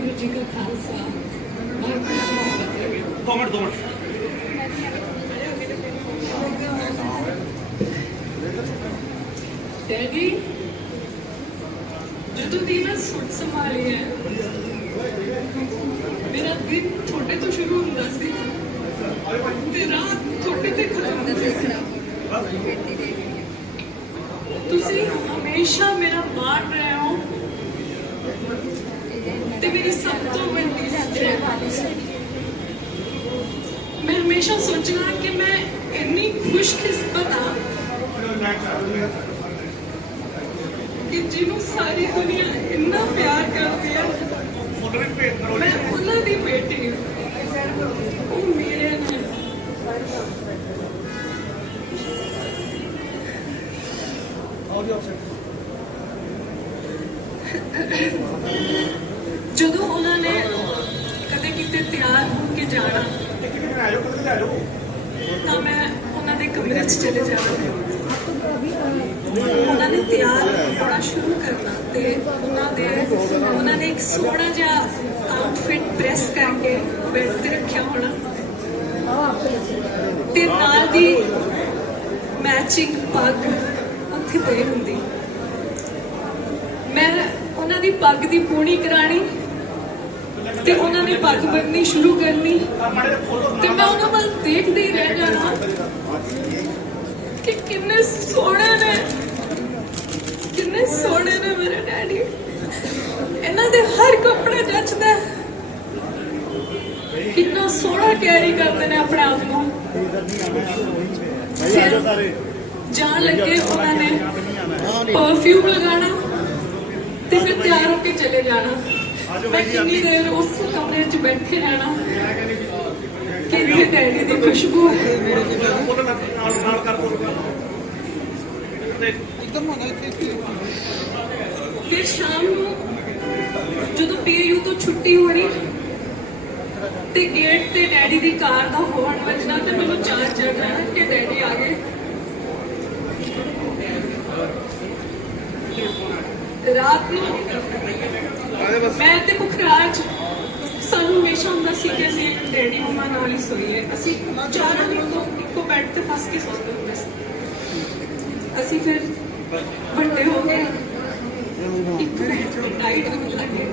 ਵਾਹਿਗੁਰੂ ਜੀ ਕਾ ਖਾਲਸਾ ਵਾਹਿਗੁਰੂ ਜੀ ਕੀ ਫਤਿਹ ਦੋ ਮਿੰਟ ਦੋ ਮਿੰਟ डैडी जो तू दी ना सुट संभाली है मेरा दिन छोटे तो शुरू होता सी ते रात छोटे ते खत्म होता सी ਤੁਸੀਂ ਹਮੇਸ਼ਾ ਮੇਰਾ ਬਾਹਰ ਰਹੇ ਹੋ ਤੇ ਮੇਰੀ ਸਭ ਤੋਂ ਵੱਡੀ ਮੈਂ ਹਮੇਸ਼ਾ ਸੋਚਣਾ ਕਿ ਮੈਂ ਇੰਨੀ ਖੁਸ਼ਕਿਸਮਤ ਹਾਂ ਕਿ ਜਿਹਨੂੰ ਸਾਰੀ ਦੁਨੀਆ ਇੰਨਾ ਪਿਆਰ ਕਰਦੀ ਹੈ ਮੈਂ ਉਹਨਾਂ ਦੀ ਬੇਟੀ ਉਹ ਮੇਰੇ ਨਾਲ ਜਦੋਂ ਉਹਨਾਂ ਤਿਆਰ ਹੋ ਕੇ ਜਾਣਾ। ਤਾਂ ਮੈਂ ਉਹਨਾਂ ਦੇ ਕਮਰੇ 'ਚ ਚਲੇ ਜਾਣਾ ਉਹਨਾਂ ਨੇ ਤਿਆਰ ਹੋਣਾ ਸ਼ੁਰੂ ਕਰਨਾ ਤੇ ਉਹਨਾਂ ਦੇ ਉਹਨਾਂ ਨੇ ਇੱਕ ਸੋਹਣਾ ਜਿਹਾ ਆਊਟਫਿਟ ਪ੍ਰੈਸ ਕਰਕੇ ਬੈੱਡ ਤੇ ਰੱਖਿਆ ਹੋਣਾ। ਤੇ ਨਾਲ ਦੀ ਮੈਚਿੰਗ ਪੱਗ ਉੱਥੇ ਪਈ ਹੁੰਦੀ। ਮੈਂ ਉਹਨਾਂ ਦੀ ਪੱਗ ਦੀ ਪੂਣੀ ਕਰਾਣੀ। ਤੇ ਉਹਨਾਂ ਨੇ ਪੱਗ ਬੰਨਣੀ ਸ਼ੁਰੂ ਕਰਨੀ। ਤੇ ਮੈਂ ਉਹਨਾਂ ਵੱਲ ਦੇਖਦੇ ਹੀ ਰਹਿ ਜਾਣਾ ਕਿ ਕਿੰਨੇ ਸੋਹਣੇ ਨੇ। ਕਿੰਨੇ ਸੋਹਣੇ ਨੇ ਮੇਰੇ ਡੈਡੀ। ਇਹਨਾਂ ਦੇ ਹਰ ਕੱਪੜੇ ਜੱਚਦਾ। ਕਿੰਨਾ ਸੋਹਣਾ ਕੈਰੀ ਕਰਦੇ ਨੇ ਆਪਣੇ ਆਪ ਨੂੰ। ਫਿਰ ਜਾਣ ਲੱਗੇ ਉਹਨਾਂ ਨੇ ਪਰਫਿਊਮ ਲਗਾਣਾ ਤੇ ਫਿਰ ਤਿਆਰ ਹੋ ਕੇ ਚਲੇ ਜਾਣਾ। ਮੈਂ ਕਿੰਨੀ ਦੇਰ ਉਸ ਕਮਰੇ 'ਚ ਬੈਠੇ ਰਹਿਣਾ? ਕਿ ਇੱਥੇ ਡੈਡੀ ਦੀ ਖੁਸ਼ਬੂ ਹੈ? ਉਹਦੇ ਨਾਲ ਨਾਲ ਕਰ ਫਿਰ ਸ਼ਾਮ ਨੂੰ ਜਦੋਂ ਪੀਯੂ ਤੋਂ ਛੁੱਟੀ ਹੋਣੀ ਤੇ ਗੇਟ ਤੇ ਡੈਡੀ ਦੀ ਕਾਰ ਦਾ ਹੋਰਨ ਵੱਜਣਾ ਤੇ ਮੈਨੂੰ ਚਾਰ ਚੜ ਜਾਣਾ ਕਿ ਡੈਡੀ ਆ ਗਏ। ਰਾਤ ਨੂੰ ਮੈਂ ਤੇ ਪੁਖਰਾਜ ਸਾਨੂੰ ਹਮੇਸ਼ਾ ਹੁੰਦਾ ਸੀ ਕਿ ਅਸੀਂ ਇੱਕ ਡੈਡੀ ਮਮਾ ਨਾਲ ਹੀ ਸੋਈਏ। ਅਸੀਂ ਚਾਰਾਂ ਨੇ ਇੱਕੋ ਇੱਕੋ ਬੈੱਡ ਤੇ ਫਸ ਕੇ ਸੌਂਦੇ ਹੁੰਦੇ ਸੀ। ਅਸੀਂ ਫਿਰ ਵੱਡੇ ਹੋ ਗਏ। ਇੱਕ ਨਾਈਟ ਹੋਣ ਲੱਗੇ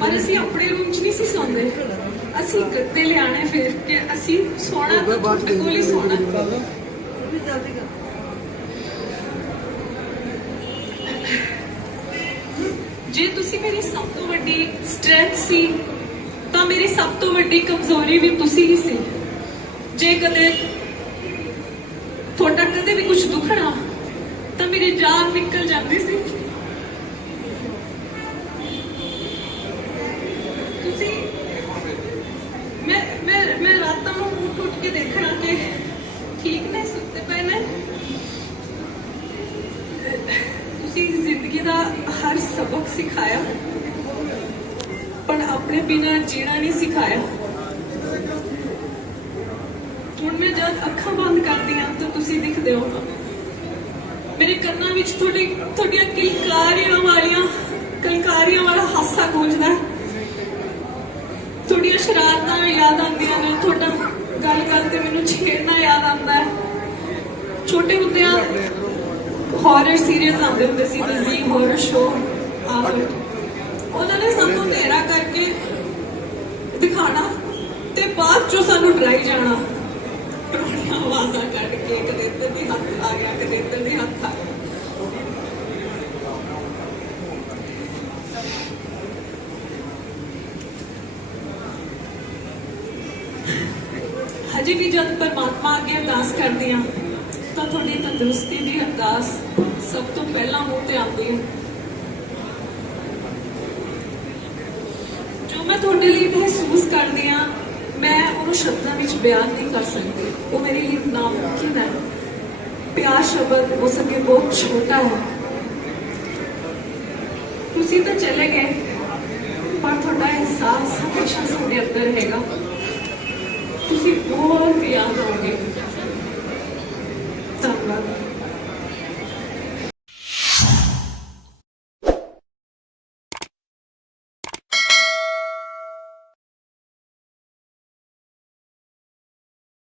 ਪਰ ਅਸੀਂ ਆਪਣੇ ਰੂਮ 'ਚ ਨਹੀਂ ਸੀ ਸੌਂਦੇ। ਅਸੀਂ ਗੱਦੇ ਲਿਆਣੇ ਫਿਰ ਕਿ ਅਸੀਂ ਸੋਣਾ ਕੋਲ ਹੀ। ਸੋਣਾ। ਜੇ ਤੁਸੀਂ ਮੇਰੀ ਸਭ ਤੋਂ ਵੱਡੀ ਸਟਰੈਂਥ ਸੀ, ਤਾਂ ਮੇਰੀ ਸਭ ਤੋਂ ਵੱਡੀ ਕਮਜ਼ੋਰੀ ਵੀ ਤੁਸੀਂ ਹੀ ਸੀ। ਜੇ ਕਦੇ ਤੁਹਾਡਾ ਕਦੇ ਵੀ ਕੁਝ ਦੁਖਣਾ ਤਾਂ ਮੇਰੀ ਜਾਨ ਨਿਕਲ ਜਾਂਦੀ ਸੀ। ਤੁਸੀਂ, ਮੈਂ ਮੈਂ ਮੈਂ ਰਾਤਾਂ ਨੂੰ ਉੱਠ ਉੱਠ ਕੇ ਦੇਖਣਾ ਕਿ ਠੀਕ ਨੇ, ਸੁੱਤੇ ਪਏ ਨੇ? ਤੁਸੀਂ ਜ਼ਿੰਦਗੀ ਦਾ ਹਰ ਸਬਕ ਸਿਖਾਇਆ, ਪਰ ਆਪਣੇ ਬਿਨਾਂ ਜੀਣਾ ਨਹੀਂ ਸਿਖਾਇਆ। ਹੁਣ ਮੈਂ ਜਦ ਅੱਖਾਂ ਬੰਦ ਕਰਦੀ ਹਾਂ ਤਾਂ ਤੁਸੀਂ ਦਿਖਦੇ ਹੋ। ਮੇਰੇ ਕੰਨਾਂ ਵਿੱਚ ਤੁਹਾਡੀ, ਤੁਹਾਡੀਆਂ ਕਿਲਕਾਰੀਆਂ ਵਾਲੀਆਂ, ਕਿਲਕਾਰੀਆਂ ਵਾਲਾ ਹਾਸਾ ਗੂੰਜਦਾ ਹੈ। ਤੁਹਾਡੀਆਂ ਸ਼ਰਾਰਤਾਂ ਯਾਦ ਆਉਂਦੀਆਂ ਨੇ, ਤੁਹਾਡਾ ਗੱਲ ਗੱਲ ਤੇ ਮੈਨੂੰ ਛੇੜਨਾ ਯਾਦ ਆਉਂਦਾ ਹੈ। ਛੋਟੇ ਹੁੰਦਿਆਂ ਹਾਰਰ ਸੀਰੀਜ਼ ਆਉਂਦੇ ਹੁੰਦੇ ਸੀ ਤੇ ਜ਼ੀ ਹਾਰਰ ਸ਼ੋ ਉਹਨਾਂ ਨੇ ਸਾਨੂੰ ਤੇਰਾ ਕਰਕੇ ਦਿਖਾਣਾ ਤੇ ਬਾਅਦ ਚੋਂ ਸਾਨੂੰ ਡਰਾਈ ਜਾਣਾ। ਆਵਾਜ਼ਾਂ ਕੱਢ ਕੇ ਕਦੇ ਇੱਧਰ ਦੀ ਹੱਥ ਆ ਗਿਆ ਕਦੇ ਇੱਧਰ ਦੀ ਹੱਥ ਆ ਗਿਆ। ਹਜੇ ਵੀ ਜਦ ਪਰਮਾਤਮਾ ਅੱਗੇ ਅਰਦਾਸ ਕਰਦੀ ਹਾਂ ਤਾਂ ਤੁਹਾਡੀ ਤੰਦਰੁਸਤੀ ਦੀ ਅਰਦਾਸ ਸਭ ਤੋਂ ਪਹਿਲਾਂ ਮੂੰਹ ਤੇ ਆਉਂਦੀ ਹੈ। ਜੋ ਮੈਂ ਤੁਹਾਡੇ ਲਈ ਮਹਿਸੂਸ ਕਰਦੀ ਹਾਂ, ਮੈਂ ਉਹਨੂੰ ਸ਼ਬਦਾਂ ਵਿੱਚ ਬਿਆਨ ਨਹੀਂ ਕਰ ਸਕਦੀ। ਉਹ ਮੇਰੇ ਲਈ ਨਾਮੁਮਕਿਨ ਹੈ ਪਿਆਰ ਸ਼ਬਦ ਹੋ ਸਕੇ ਬਹੁਤ ਛੋਟਾ ਹੈ। ਤੁਸੀਂ ਤਾਂ ਚਲੇ ਗਏ, ਪਰ ਤੁਹਾਡਾ ਅਹਿਸਾਸ ਹਮੇਸ਼ਾ ਸਾਡੇ ਅੰਦਰ ਰਹੇਗਾ ਤੁਸੀਂ ਬਹੁਤ ਯਾਦ ਆਓਗੇ